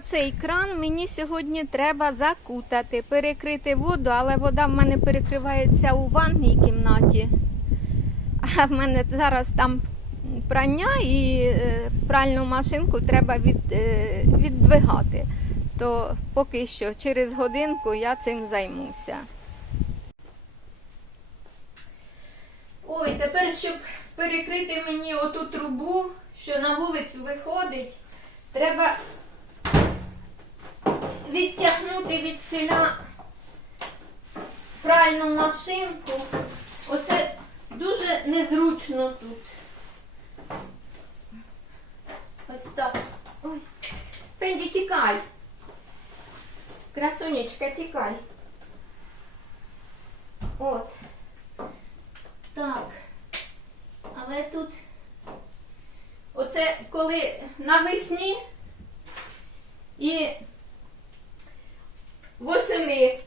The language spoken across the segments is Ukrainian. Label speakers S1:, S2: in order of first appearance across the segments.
S1: оцей кран мені сьогодні треба закутати, перекрити воду, але вода в мене перекривається у ванній кімнаті. А в мене зараз там прання і е, пральну машинку треба від, е, віддвигати. То поки що через годинку я цим займуся. Ой, тепер, щоб перекрити мені оту трубу, що на вулицю виходить, треба відтягнути від селя пральну машинку. Оце дуже незручно тут. Ось так. Ой. Пенді, тікай. Красунечка, тікай. От. Так. Але тут оце коли навесні і восени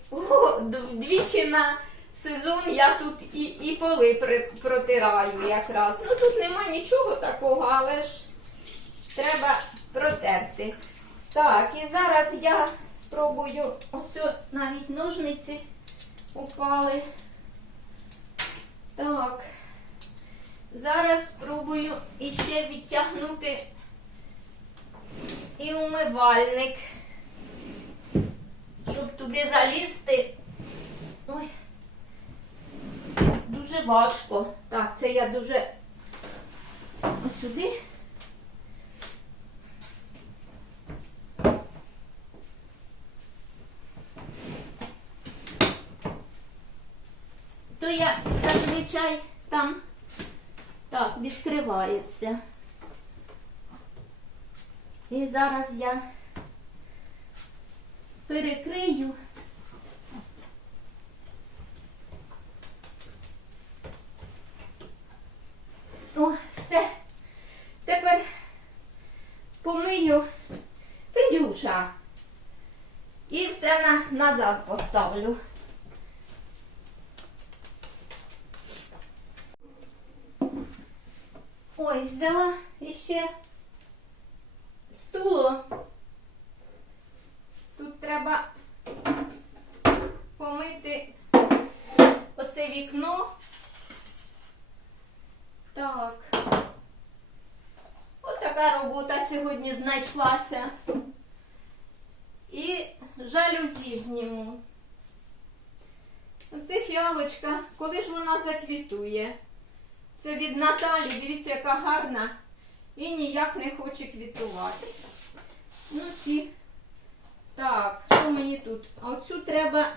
S1: двічі на сезон я тут і, і поли протираю якраз. Ну тут нема нічого такого, але ж треба протерти. Так, і зараз я спробую ось навіть ножниці упали. Так. Зараз спробую іще відтягнути і умивальник, щоб туди залізти. Ой, дуже важко. Так, це я дуже ось сюди. То я зазвичай там так відкривається. І зараз я перекрию. О, все. Тепер помию пилюча. І все на, назад поставлю. Ой, взяла іще стуло. Тут треба помити оце вікно. Так. От така робота сьогодні знайшлася. І жалюзі зніму. Оце фіалочка, коли ж вона заквітує? Це від Наталі, дивіться, яка гарна. І ніяк не хоче квітувати. Ну, ці. Так, що мені тут? Оцю треба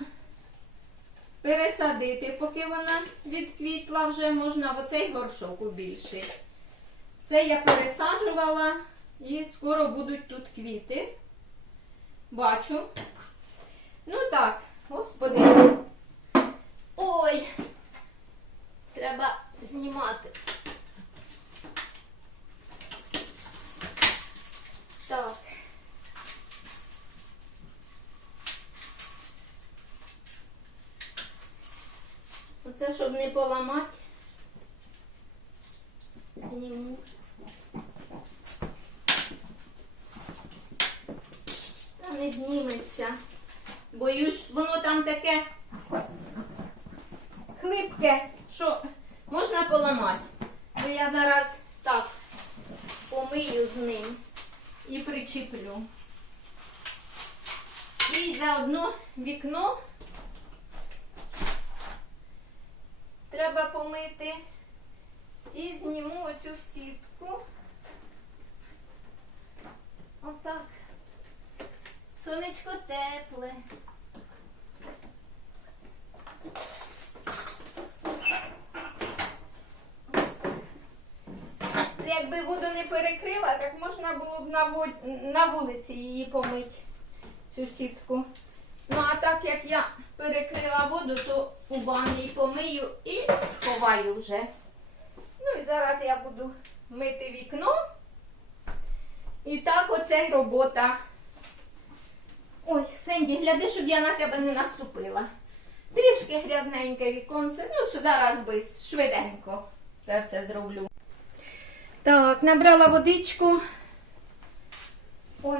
S1: пересадити. Поки вона відквітла, вже можна оцей горшок у більший. Це я пересаджувала і скоро будуть тут квіти. Бачу. Ну так, господи. Ой, треба знімати. Так. Оце, щоб не поламати. Зніму. Та не зніметься. Боюсь, воно там таке хлипке, що можна поламати. То я зараз так помию з ним і причіплю. І заодно вікно треба помити. І зніму оцю сітку. Отак. Сонечко тепле. Якби воду не перекрила, так можна було б на, вулиці її помити, цю сітку. Ну а так як я перекрила воду, то у ванні помию і сховаю вже. Ну і зараз я буду мити вікно. І так оце й робота. Ой, Фенді, гляди, щоб я на тебе не наступила. Трішки грязненьке віконце. Ну, що зараз без швиденько це все зроблю. Так, набрала водичку. Ой.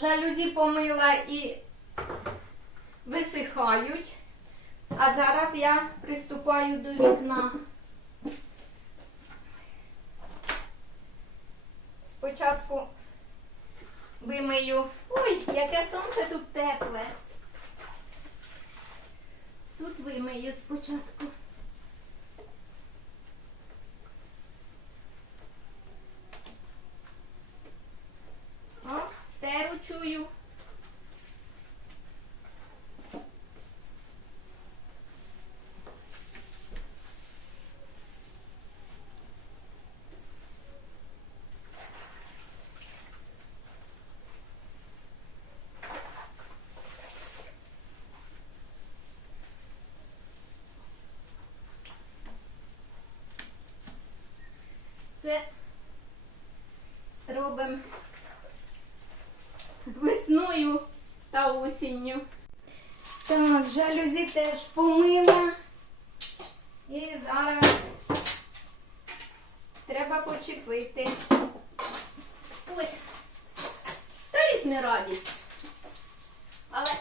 S1: Жалюзі помила і висихають. А зараз я приступаю до вікна. Спочатку вимию. Ой, яке сонце тут тепле. Тут вимию спочатку. О, теру чую. Це робимо весною та осінню. Так, жалюзі теж помила. І зараз треба почепити. Ой, старість не радість. Але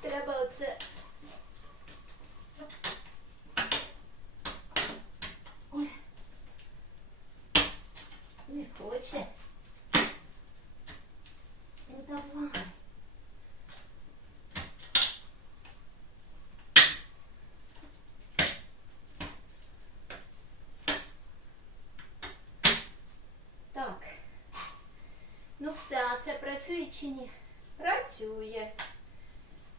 S1: треба оце. Ой. Не хоче. Ну давай. Так. Ну все, а це працює чи ні? Працює.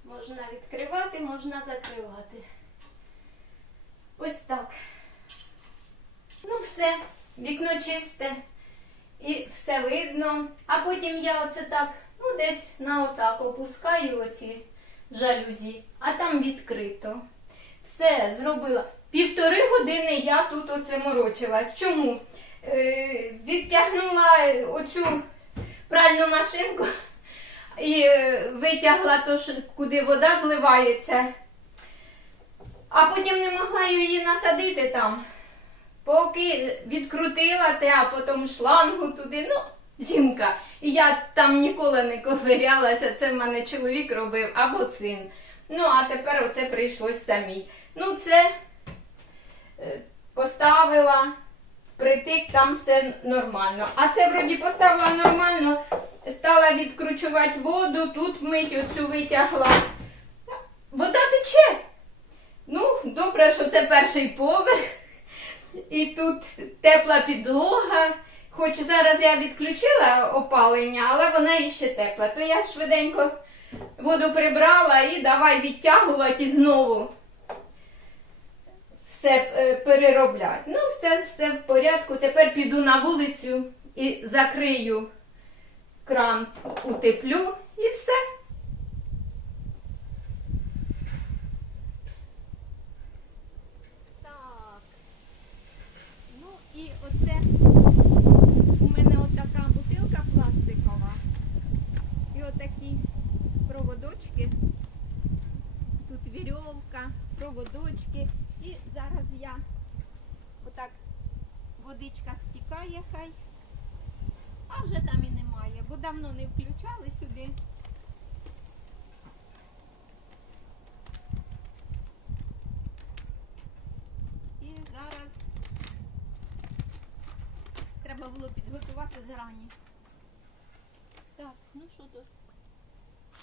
S1: Можна відкривати, можна закривати. Ось так. Ну все, вікно чисте і все видно. А потім я оце так, ну десь на отак опускаю оці жалюзі, а там відкрито. Все, зробила. Півтори години я тут оце морочилась. Чому? Е, відтягнула оцю пральну машинку і е, витягла то, куди вода зливається. А потім не могла її насадити там. Поки відкрутила те, а потім шлангу туди, ну, жінка. І я там ніколи не ковирялася, це в мене чоловік робив або син. Ну, а тепер оце прийшлось самій. Ну, це е, поставила, притик, там все нормально. А це вроді поставила нормально, стала відкручувати воду, тут мить оцю витягла. Вода тече. Ну, добре, що це перший поверх. І тут тепла підлога. Хоч зараз я відключила опалення, але вона іще тепла. То я швиденько воду прибрала і давай відтягувати знову все е, переробляти. Ну, все, все в порядку. Тепер піду на вулицю і закрию кран, утеплю і все. Так. Ну і оце у мене отака бутилка пластикова. І отакі проводочки. Тут вірьовка, проводочки. І зараз я отак водичка стікає хай. А вже там і немає, бо давно не включали сюди. І зараз треба було підготувати зарані. Так, ну що тут?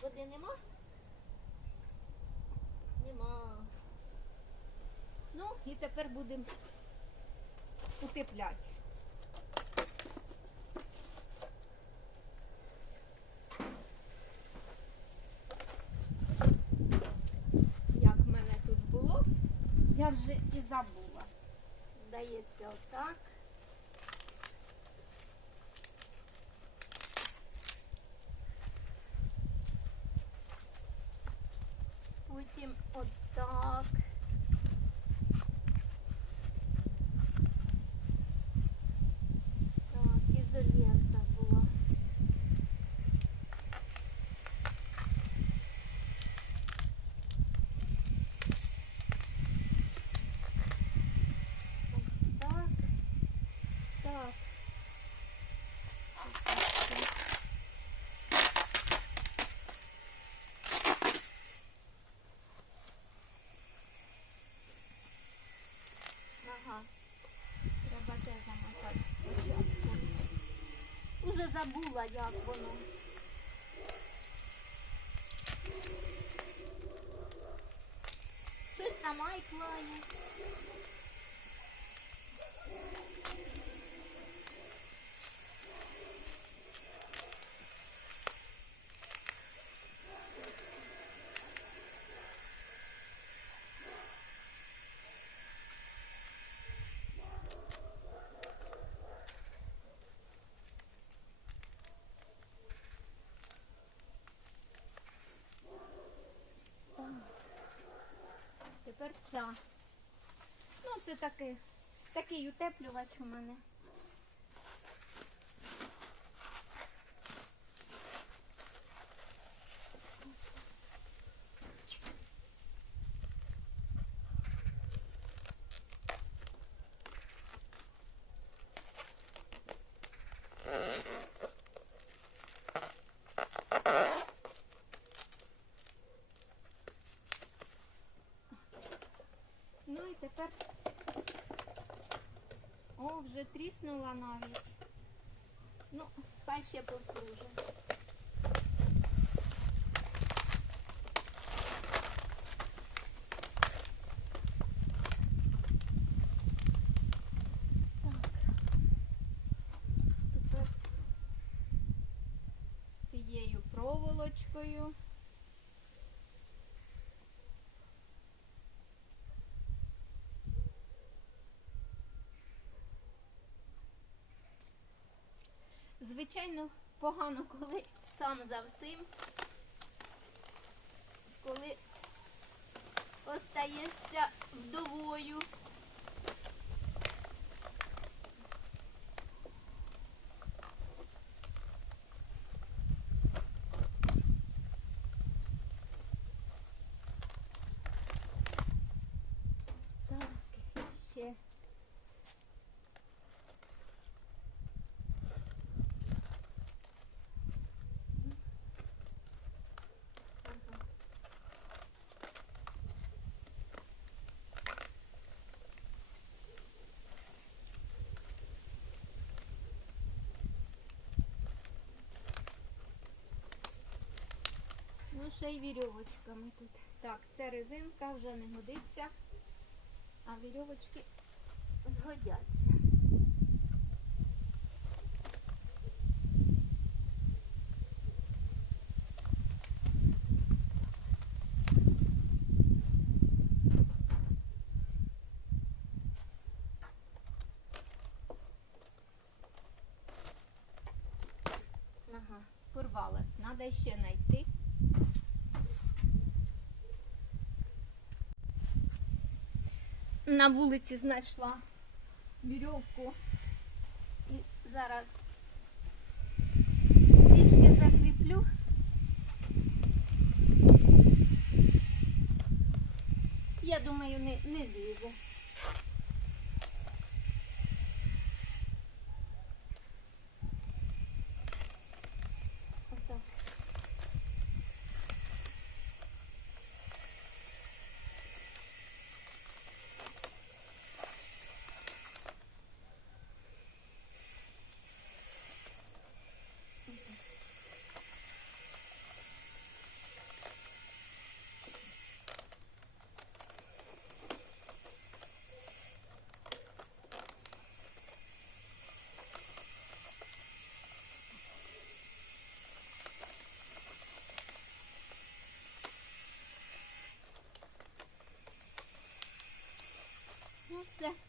S1: Води нема? Нема. Ну, і тепер будемо утепляти. Як в мене тут було, я вже і забула. Здається, отак. Потім отак. Так, ізолента була. Ось так. Забула, як воно. Щось на майк Тепер ця. Ну, це такий, такий утеплювач у мене. Ну і тепер. О, вже тріснула навіть. Ну, хай ще послужить. Цією проволочкою. Звичайно, погано, коли сам за всім, коли остаєшся вдовою. Так, ще. Ну, ще й вірьовочками тут. Так, ця резинка вже не годиться, а вірьовочки згодяться. Ага, порвалась. Надо ще знайти. На вулиці знайшла вірьовку і зараз трішки закріплю. Я думаю, не, не злізе. Отак. Ну все, готово.